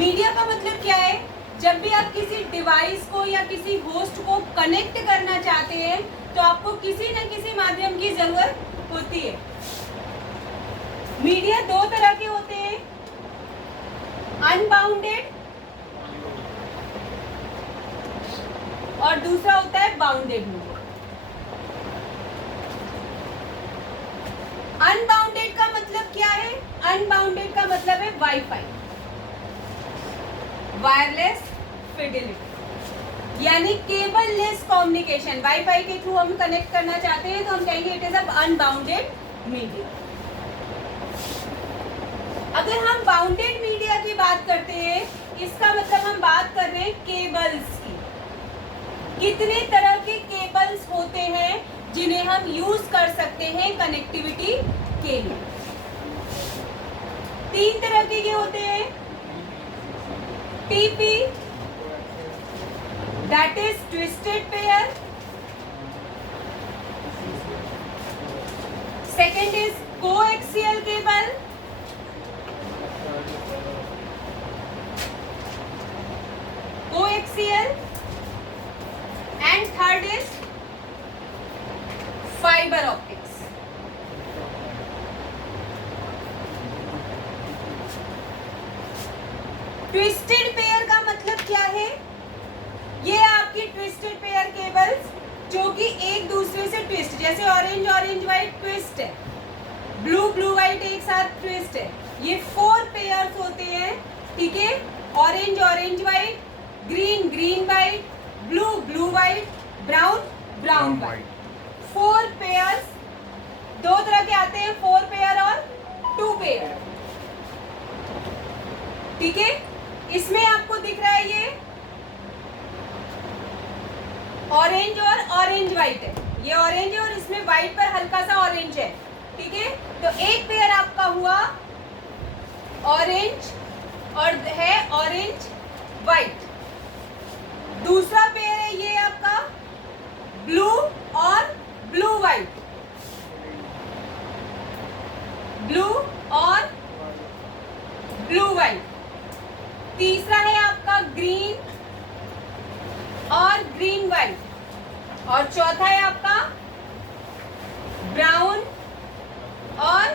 Media का मतलब क्या है? जब भी आप किसी डिवाइस को या किसी होस्ट को कनेक्ट करना चाहते हैं तो आपको किसी न किसी माध्यम की जरूरत होती है। मीडिया दो तरह के होते हैं, अनबाउंडेड और दूसरा होता है बाउंडेड मीडिया। अनबाउंडेड का मतलब क्या है? अनबाउंडेड का मतलब है वाईफाई, वायरलेस फिडेलिटी, यानी केबल लेस कम्युनिकेशन। वाईफाई के थ्रू हम कनेक्ट करना चाहते हैं तो हम कहेंगे it is a unbounded media. अगर हम बाउंडेड मीडिया की बात करते हैं, इसका मतलब हम बात कर रहे हैं केबल्स की। कितने तरह के केबल्स होते हैं जिन्हें हम यूज कर सकते हैं कनेक्टिविटी के लिए? 3 तरह के होते हैं। TP, that is twisted pair. Second is coaxial cable. Coaxial and third is fiber optics. Twisted pair का मतलब क्या है? ये आपकी ट्विस्टेड पेयर केबल्स जो कि एक दूसरे से ट्विस्ट, जैसे ऑरेंज ऑरेंज व्हाइट ट्विस्ट है, ब्लू ब्लू व्हाइट एक साथ ट्विस्ट है। ये 4 पेयर्स होते हैं, ठीक है? Orange orange white, green green white, blue blue white, brown brown white. 4 pairs, 2 तरह के आते हैं, 4 पेयर और 2 पेयर, ठीक है? इसमें आपको दिख रहा है ये ऑरेंज और ऑरेंज व्हाइट है, ये ऑरेंज है और इसमें व्हाइट पर हल्का सा ऑरेंज है, ठीक है? तो एक पेयर आपका हुआ ऑरेंज और है ऑरेंज व्हाइट। दूसरा पेयर है ये आपका ब्लू और ब्लू व्हाइट, ब्लू और ब्लू व्हाइट। तीसरा है आपका ग्रीन और ग्रीन व्हाइट, और चौथा है आपका ब्राउन और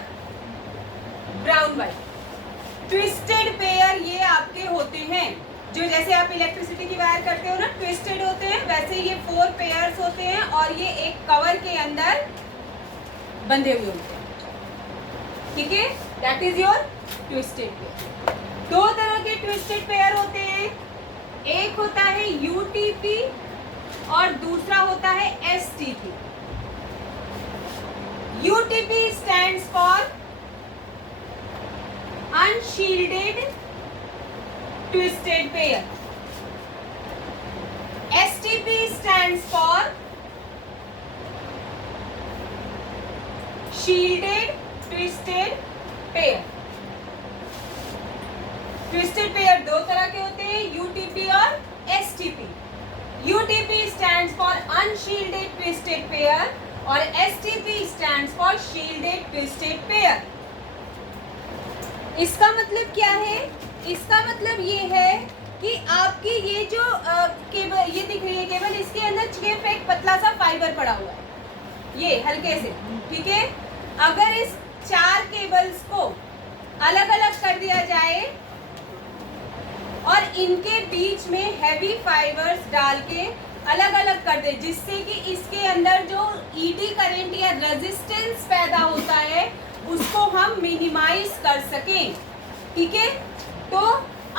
ब्राउन व्हाइट। ट्विस्टेड पेयर ये आपके होते हैं, जो जैसे आप इलेक्ट्रिसिटी की वायर करते हो ना, ट्विस्टेड होते हैं, वैसे ये 4 पेयर्स होते हैं और ये एक कवर के अंदर बंधे हुए होते हैं, ठीक है? That is your twisted pair. 2 तरह के ट्विस्टेड पेयर होते हैं, एक होता है यूटीपी और दूसरा होता है STP. UTP stands for unshielded twisted pair. STP stands for shielded twisted pair. Twisted pair 2 तरह के होते हैं, UTP और STP. UTP stands for unshielded twisted pair और STP stands for shielded twisted pair. इसका मतलब क्या है? इसका मतलब ये है कि आपकी ये जो केबल ये दिख रही है केबल, इसके अंदर सिर्फ एक पतला सा फाइबर पड़ा हुआ है, ये हल्के से, ठीक है? अगर इस 4 केबल्स को अलग अलग कर दिया जाए और इनके बीच में हैवी फाइबर्स डाल के अलग अलग कर दे, जिससे कि इसके अंदर जो ईडी करंट या रेजिस्टेंस पैदा होता है उसको हम मिनिमाइज कर सकें, ठीक है? तो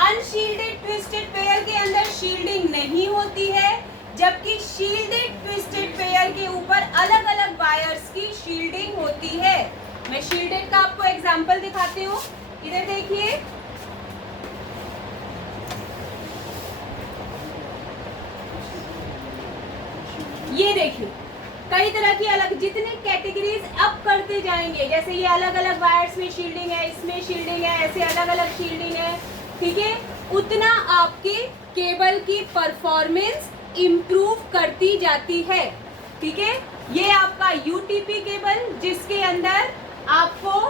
अनशील्डेड ट्विस्टेड पेयर के अंदर शील्डिंग नहीं होती है, जबकि शील्डेड ट्विस्टेड पेयर के ऊपर अलग अलग वायर्स की शील्डिंग होती है। मैं शील्डेड का आपको एग्जांपल दिखाती हूँ, इधर देखिए। ये देखिए, कई तरह की अलग जितने कैटेगरीज अप करते जाएंगे, जैसे ये अलग अलग वायर्स में शील्डिंग है, इसमें शील्डिंग है, ऐसे अलग अलग शील्डिंग है, ठीक है? उतना आपके केबल की परफॉर्मेंस इम्प्रूव करती जाती है, ठीक है? ये आपका यूटीपी केबल जिसके अंदर आपको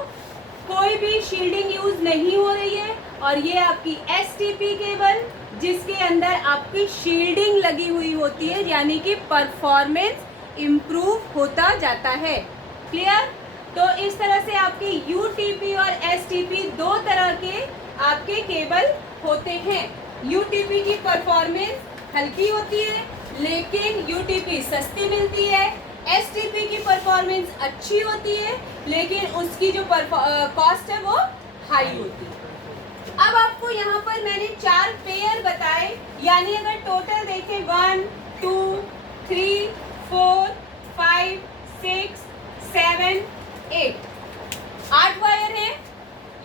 कोई भी शील्डिंग यूज नहीं हो रही है, और ये आपकी STP केबल जिसके अंदर आपकी शील्डिंग लगी हुई होती है, यानी कि परफॉर्मेंस इम्प्रूव होता जाता है। क्लियर? तो इस तरह से आपके UTP और STP दो तरह के आपके केबल होते हैं। UTP की परफॉर्मेंस हल्की होती है लेकिन UTP सस्ती मिलती है। STP की परफॉर्मेंस अच्छी होती है लेकिन उसकी जो कॉस्ट है वो हाई होती है। अब आपको यहाँ पर मैंने 4 पेयर बताए, यानी अगर टोटल देखें 1 2 3 4 5 6 7 8 वायर है।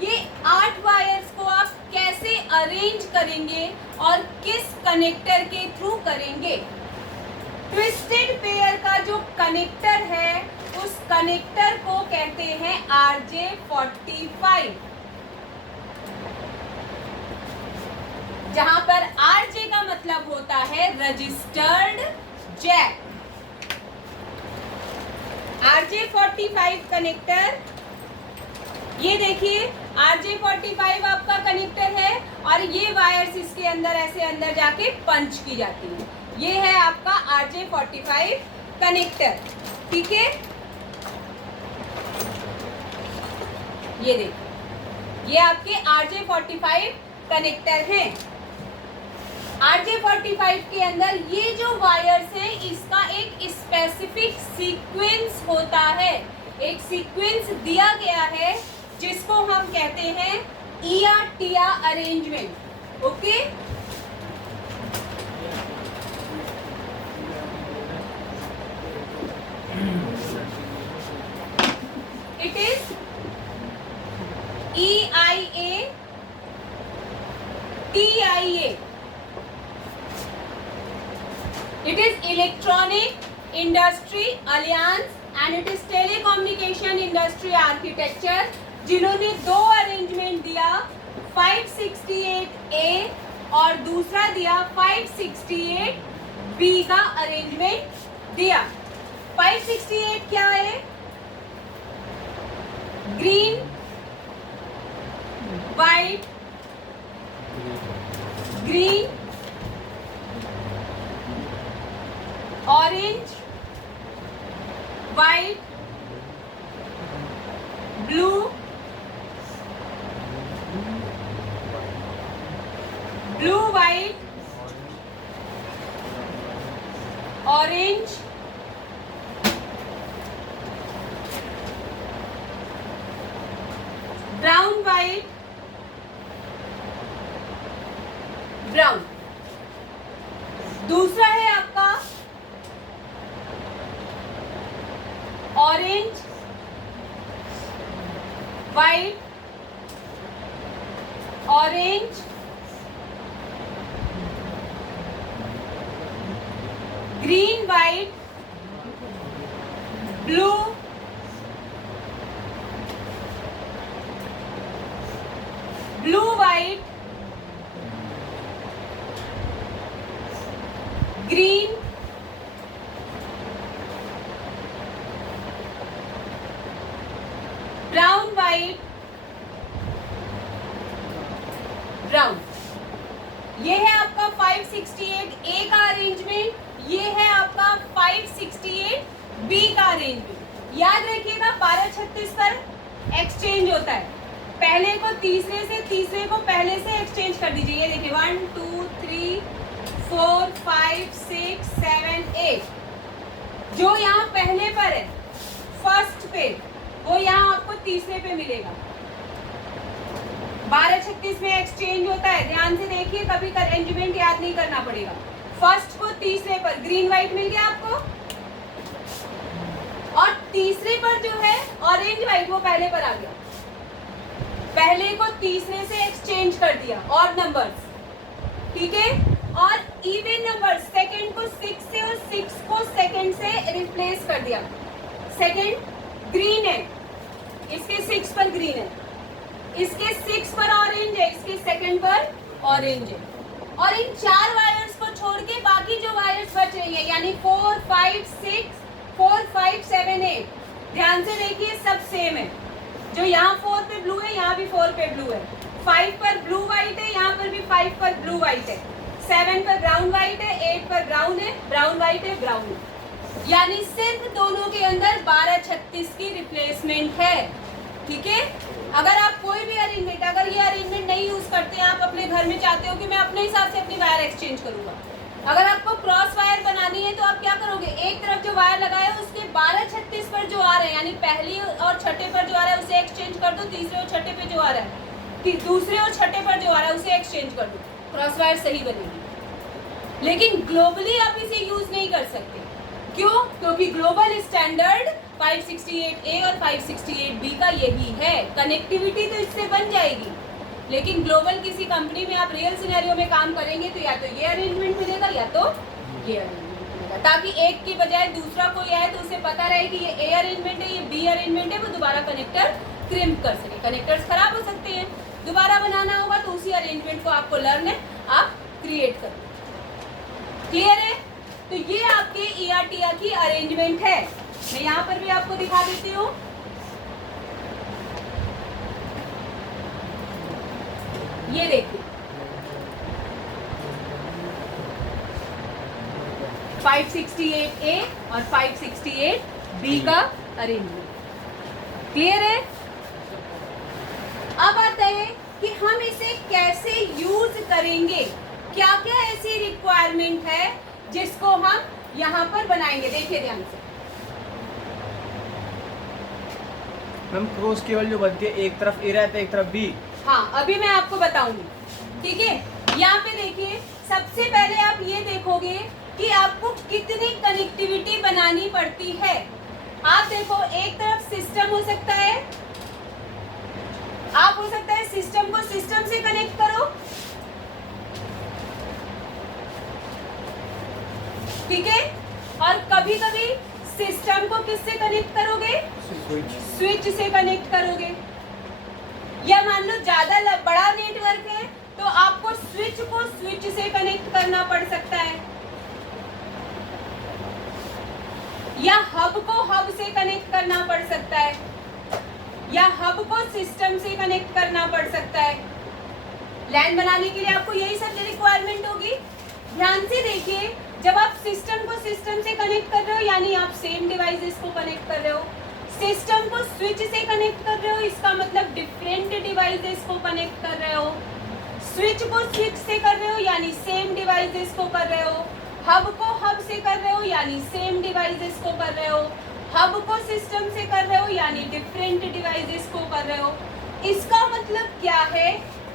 ये 8 वायर्स को आप कैसे अरेंज करेंगे और किस कनेक्टर के थ्रू करेंगे? ट्विस्टेड पेयर का जो कनेक्टर है उस कनेक्टर को कहते हैं RJ45, जहां पर RJ का मतलब होता है रजिस्टर्ड जैक। RJ45 कनेक्टर, ये देखिए RJ45 आपका कनेक्टर है और ये वायर्स इसके अंदर ऐसे अंदर जाके पंच की जाती है। ये है आपका RJ45 कनेक्टर, ठीक है। ये देखिए, ये आपके RJ45 कनेक्टर हैं। RJ45 के अंदर ये जो वायर्स हैं इसका एक स्पेसिफिक सीक्वेंस होता है, एक सीक्वेंस दिया गया है जिसको हम कहते हैं ER-TR arrangement. Okay, it is EIA TIA, it is Electronic Industry Alliance and it is Telecommunication Industry Architecture, जिन्होंने दो अरेंजमेंट दिया, 568A और दूसरा दिया 568B का अरेंजमेंट दिया। 568 क्या है? Green, white, green, orange, white, blue, blue, white, orange, brown, white, brown. दूसरा है आपका orange, white, orange, green, white, blue, blue, white, green, brown, white, brown. ये है आपका 568A का अरेंजमेंट, ये है आपका 568B का अरेंजमेंट। याद रखिएगा 1236 पर एक्सचेंज होता है, पहले को तीसरे से, तीसरे को पहले से एक्सचेंज कर दीजिए। ये देखिए 1 2 3 4 5 6 7 8, जो यहाँ पहले पर है फर्स्ट पे, वो यहाँ आपको तीसरे पे मिलेगा। 1236 में एक्सचेंज होता है, ध्यान से देखिए, कभी अरेंजमेंट याद नहीं करना पड़ेगा। फर्स्ट को तीसरे पर ग्रीन वाइट मिल गया आपको, और तीसरे पर जो है ऑरेंज वाइट वो पहले पर आ गया। पहले को तीसरे से एक्सचेंज कर दिया और नंबर्स, ठीक है। और इवन नंबर सेकंड को 6 से और 6 को सेकंड से रिप्लेस कर दिया। सेकंड ग्रीन है, इसके 6 पर ग्रीन है, इसके 6 पर ऑरेंज है, इसके सेकंड पर ऑरेंज है। और इन 4 वायर्स को छोड़ के बाकी जो वायर्स बच रही है, यानी 4 5 6 4 5 7 8, ध्यान से देखिए सब सेम है। जो यहाँ 4 पे ब्लू है, यहाँ भी 4 पे ब्लू है, 5 पर ब्लू व्हाइट है, यहाँ पर भी 5 पर ब्लू व्हाइट है, 7 पर ब्राउन व्हाइट है, 8 पर ब्राउन है, ब्राउन व्हाइट है, ब्राउन है, यानी सिर्फ दोनों के अंदर 12-36 की रिप्लेसमेंट है। ठीक है, अगर आप कोई भी अरेंजमेंट, अगर ये अरेंजमेंट नहीं यूज करते हैं, आप अपने घर में चाहते हो कि मैं अपने हिसाब से अपनी वायर एक्सचेंज करूंगा, अगर आपको क्रॉस वायर बनानी है तो आप क्या करोगे, एक तरफ जो वायर लगाया है उसके 12-36 पर जो आ रहे हैं, यानी पहली और छठे पर जो आ रहा है उसे एक्सचेंज कर दो, तीसरे और छठे पे जो आ रहा है, दूसरे और छठे पर जो आ रहा है उसे एक्सचेंज कर दो, क्रॉस वायर सही बनेगी। लेकिन ग्लोबली आप इसे यूज नहीं कर सकते, क्यों? क्योंकि ग्लोबल स्टैंडर्ड 568A और 568B का यही है। कनेक्टिविटी तो इससे बन जाएगी, लेकिन ग्लोबल किसी कंपनी में आप रियल सिनेरियो में काम करेंगे तो या तो ये अरेंजमेंट मिलेगा या तो ये अरेंजमेंट मिलेगा, ताकि एक की बजाय दूसरा कोई आए तो उसे पता रहे कि ये A अरेंजमेंट है, ये B अरेंजमेंट है, वो दोबारा कनेक्टर क्रिम्प कर सके। कनेक्टर्स खराब हो सकते हैं, दोबारा बनाना होगा तो उसी अरेंजमेंट को आपको लर्न है, आप क्रिएट करो। क्लियर है? तो ये आपके ERTR की अरेंजमेंट है। मैं यहाँ पर भी आपको दिखा देती हूँ। ये देखिए 568A और 568B का अरेंजमेंट। क्लियर है? अब आता है कि हम इसे कैसे यूज करेंगे, क्या क्या ऐसी रिक्वायरमेंट है जिसको हम यहाँ पर बनाएंगे। देखिए ध्यान से, मैम क्रॉस केबल जो बनती है एक तरफ ए रहता है एक तरफ बी। हाँ अभी मैं आपको बताऊंगी। ठीक है, यहाँ पे देखिए, सबसे पहले आप ये देखोगे कि आपको कितनी कनेक्टिविटी बनानी पड़ती है। आप देखो, एक तरफ सिस्टम हो सकता है, आप हो सकता है सिस्टम को सिस्टम से कनेक्ट करो, ठीक है, और कभी कभी सिस्टम को किससे कनेक्ट करोगे, स्विच से कनेक्ट करोगे, या मान लो ज्यादा बड़ा नेटवर्क है तो आपको स्विच को स्विच से कनेक्ट करना पड़ सकता है, या हब को हब से कनेक्ट करना पड़ सकता है, या हब को सिस्टम से कनेक्ट करना पड़ सकता है। लैन बनाने के लिए आपको यही सब रिक्वायरमेंट होगी। ध्यान से देखिए, जब आप सिस्टम को सिस्टम से कनेक्ट कर रहे हो यानी आप सेम डिवाइसेस को कनेक्ट कर रहे हो, सिस्टम को स्विच से कनेक्ट कर रहे हो इसका मतलब डिफरेंट डिवाइसेस को कनेक्ट कर रहे हो, स्विच को स्विच से कर रहे हो यानी सेम डिवाइसेस को कर रहे हो, हब को हब से कर रहे हो यानी सेम डिवाइसेस को कर रहे हो, हब को सिस्टम से कर रहे हो यानी डिफरेंट डिवाइसेस को कर रहे हो। इसका मतलब क्या है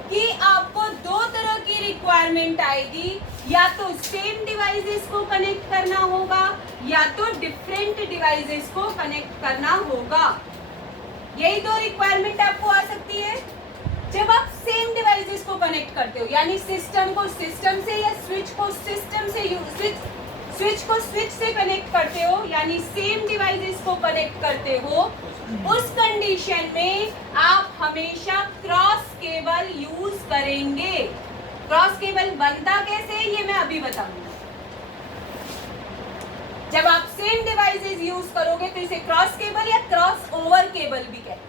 कि आपको दो तरह की रिक्वायरमेंट आएगी, या तो सेम डिवाइसेस को कनेक्ट करना होगा या तो डिफरेंट डिवाइसेस को कनेक्ट करना होगा। यही दो रिक्वायरमेंट आपको आ सकती है। जब आप सेम डिवाइसेस को कनेक्ट करते हो यानी सिस्टम को सिस्टम से या स्विच को सिस्टम से स्विच को स्विच से कनेक्ट करते हो यानी सेम डिवाइसेस को कनेक्ट करते हो, उस कंडीशन में आप हमेशा क्रॉस केबल यूज करेंगे। क्रॉस केबल बनता कैसे ये मैं अभी बताऊंगा। जब आप सेम डिवाइसेस यूज करोगे तो इसे क्रॉस केबल या क्रॉस ओवर केबल भी कहते हैं।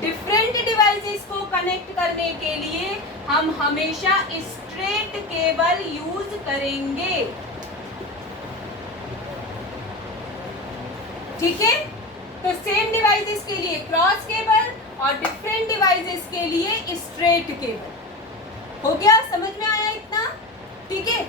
डिफरेंट डिवाइसेस को कनेक्ट करने के लिए हम हमेशा स्ट्रेट केबल यूज करेंगे। ठीक है, तो सेम डिवाइसेस के लिए क्रॉस केबल और डिफरेंट डिवाइसेस के लिए स्ट्रेट केबल। हो गया, समझ में आया इतना? ठीक है,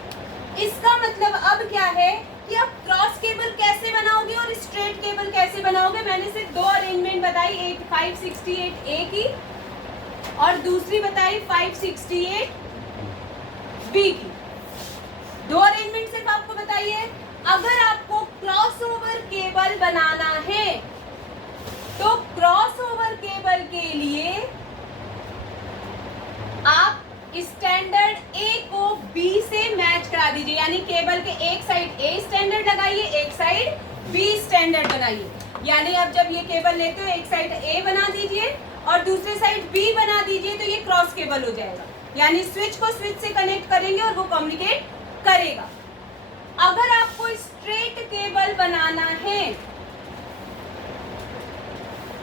इसका मतलब अब क्या है कि आप क्रॉस केबल कैसे बनाओगे और स्ट्रेट केबल कैसे बनाओगे। मैंने सिर्फ दो अरेंजमेंट बताई, एक 568A की और दूसरी बताई 568B की। दो अरेंजमेंट सिर्फ आपको बताई है। अगर आपको क्रॉसओवर केबल बनाना है तो क्रॉसओवर केबल के लिए आप स्टैंडर्ड A को B से मैच करा दीजिए, यानी केबल के एक साइड A स्टैंडर्ड लगाइए, एक साइड B स्टैंडर्ड बनाइए। यानी आप जब ये केबल लेते हो एक साइड A बना दीजिए और दूसरे साइड B बना दीजिए, तो ये क्रॉस केबल हो जाएगा, यानी स्विच को स्विच से कनेक्ट करेंगे और वो कम्युनिकेट करेगा। अगर आपको स्ट्रेट केबल बनाना है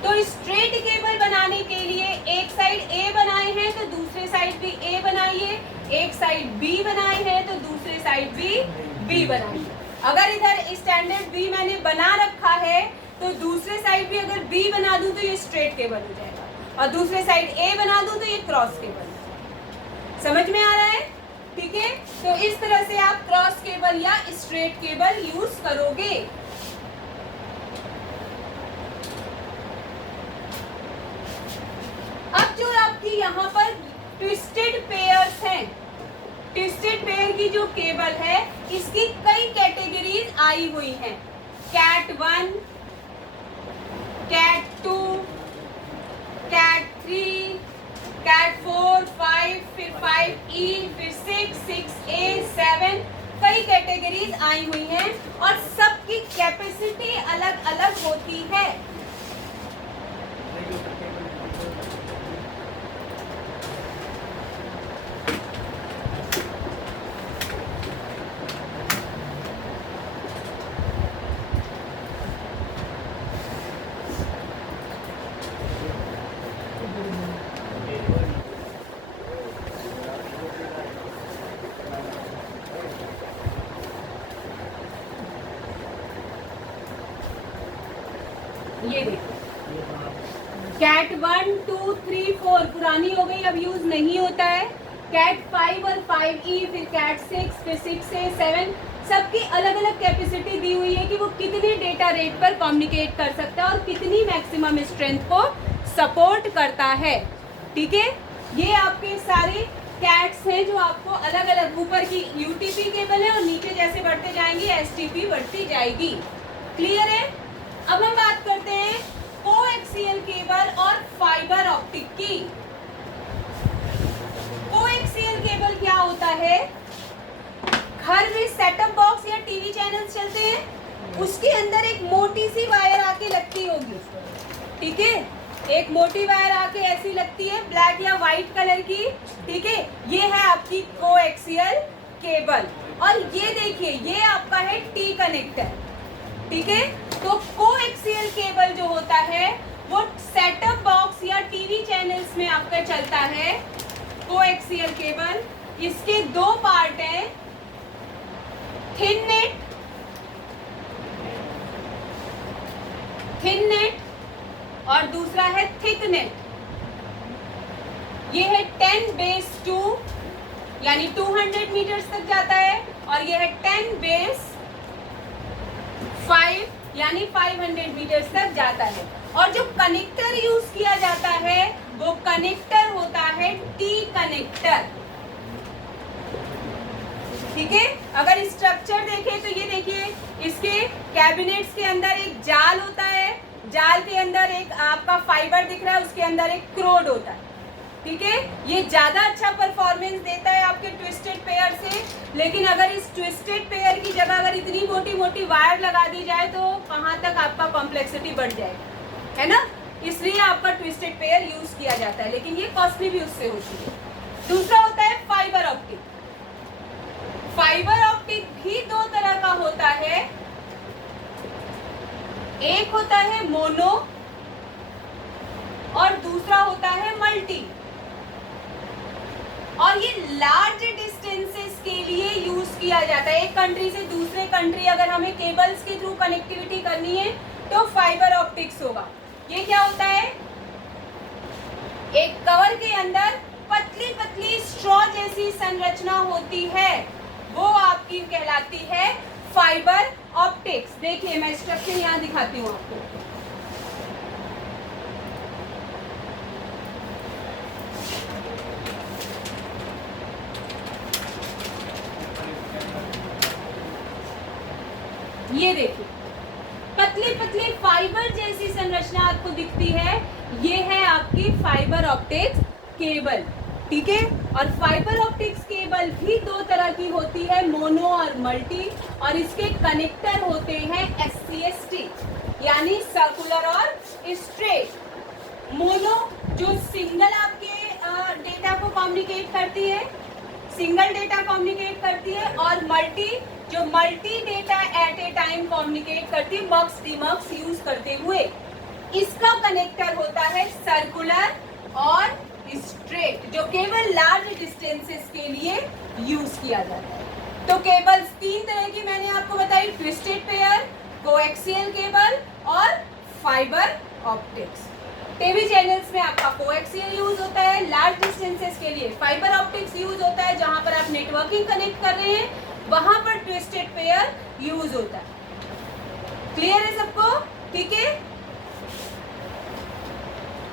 तो स्ट्रेट केबल साइड ए बनाए हैं तो दूसरे साइड भी ए बनाइए, एक साइड बी बनाए हैं तो दूसरे साइड भी बी बनाइए। अगर इधर स्टैंडर्ड बी मैंने बना रखा है तो दूसरे साइड भी अगर बी बना दूं तो ये स्ट्रेट केबल हो जाएगा और दूसरे साइड ए बना दूं तो ये क्रॉस केबल हो जाएगा। समझ में आ रहा है? ठीक है, तो इस तरह से आप क्रॉस केबल या स्ट्रेट केबल यूज करोगे। अब जो आपकी यहाँ पर ट्विस्टेड पेयर्स हैं, ट्विस्टेड पेयर की जो केबल है इसकी कई कैटेगरीज आई हुई हैं। कैट 1, कैट 2, कैट 3, कैट 4, 5, फिर 5E, फिर 6, 6A, 7, कई कैटेगरीज आई हुई हैं और सबकी कैपेसिटी अलग अलग होती है। ये देखो, कैट 1, 2, 3, 4 पुरानी हो गई, अब यूज नहीं होता है। कैट 5 और 5E, फिर कैट 6, फिर 6A, 7, सबकी अलग अलग कैपेसिटी दी हुई है कि वो कितने डेटा रेट पर कम्युनिकेट कर सकता है और कितनी मैक्सिमम स्ट्रेंथ को सपोर्ट करता है। ठीक है, ये आपके सारे कैट्स हैं जो आपको अलग अलग, ऊपर की UTP केबल है और नीचे जैसे बढ़ते जाएंगे STP बढ़ती जाएगी। क्लियर है? अब हम बात करते हैं कोएक्सियल केबल और फाइबर ऑप्टिक की। कोएक्सियल केबल क्या होता है? घर में सेटअप बॉक्स या टीवी चैनल्स चलते हैं, उसके अंदर एक मोटी सी वायर आके लगती होगी। ठीक है, एक मोटी वायर आके ऐसी लगती है, ब्लैक या व्हाइट कलर की। ठीक है, ये है आपकी कोएक्सियल केबल और ये देखिए ये आपका है T कनेक्टर। ठीक है, तो कोएक्सियल केबल जो होता है वो सेटअप बॉक्स या टीवी चैनल्स में आपका चलता है। कोएक्सियल केबल, इसके दो पार्ट हैं, थिन नेट और दूसरा है थिक नेट। ये है 10⁻², यानी 200 मीटर्स तक जाता है और ये है 10⁻5 यानी 500 मीटर्स तक जाता है। और जो कनेक्टर यूज किया जाता है वो कनेक्टर होता है T कनेक्टर। ठीक है, अगर स्ट्रक्चर देखें तो ये देखिए इसके कैबिनेट्स के अंदर एक जाल होता है, जाल के अंदर एक आपका फाइबर दिख रहा है, उसके अंदर एक क्रोड होता है। ठीक है, ये ज्यादा अच्छा परफॉर्मेंस देता है आपके ट्विस्टेड पेयर से, लेकिन अगर इस ट्विस्टेड पेयर की जगह अगर इतनी मोटी मोटी वायर लगा दी जाए तो कहाँ तक आपका कॉम्प्लेक्सिटी बढ़ जाएगी, है ना। इसलिए आपका ट्विस्टेड पेयर यूज किया जाता है, लेकिन ये कॉस्टली भी उससे होती है। दूसरा होता है फाइबर ऑप्टिक। फाइबर ऑप्टिक भी दो तरह का होता है, एक होता है मोनो और दूसरा होता है मल्टी। और ये लार्ज डिस्टेंसेस के लिए यूज किया जाता है। एक कंट्री से दूसरे कंट्री अगर हमें केबल्स के थ्रू कनेक्टिविटी करनी है तो फाइबर ऑप्टिक्स होगा। ये क्या होता है, एक कवर के अंदर पतली पतली स्ट्रॉ जैसी संरचना होती है, वो आपकी कहलाती है फाइबर ऑप्टिक्स। देखिए मैं स्ट्रक्चर यहाँ दिखाती हूँ आपको। ये देखिए पतली पतली फाइबर जैसी संरचना आपको दिखती है, ये है आपकी फाइबर ऑप्टिक्स केबल। ठीक है, और फाइबर ऑप्टिक्स केबल भी दो तरह की होती है, मोनो और मल्टी, और इसके कनेक्टर होते हैं SCST यानी सर्कुलर और स्ट्रेट। मोनो जो सिंगल आपके डेटा को कम्युनिकेट करती है, सिंगल डेटा कम्युनिकेट करती है, और मल्टी जो मल्टी डेटा एट ए टाइम कम्युनिकेट करती है, मक्स डीमक्स यूज करते हुए। इसका कनेक्टर होता है सर्कुलर और केवल लार्ज डिस्टेंसेस के लिए यूज किया जाता है। तो केबल्स 3 तरह की मैंने आपको बताई, ट्विस्टेड पेयर, कोएक्सियल केबल और फाइबर ऑप्टिक्स। टीवी चैनल्स में आपका कोएक्सियल यूज होता है, लार्ज डिस्टेंसेस के लिए फाइबर ऑप्टिक्स यूज होता है, जहां पर आप नेटवर्किंग कनेक्ट कर रहे हैं वहां पर ट्विस्टेड पेयर यूज होता है। क्लियर है सबको? ठीक है।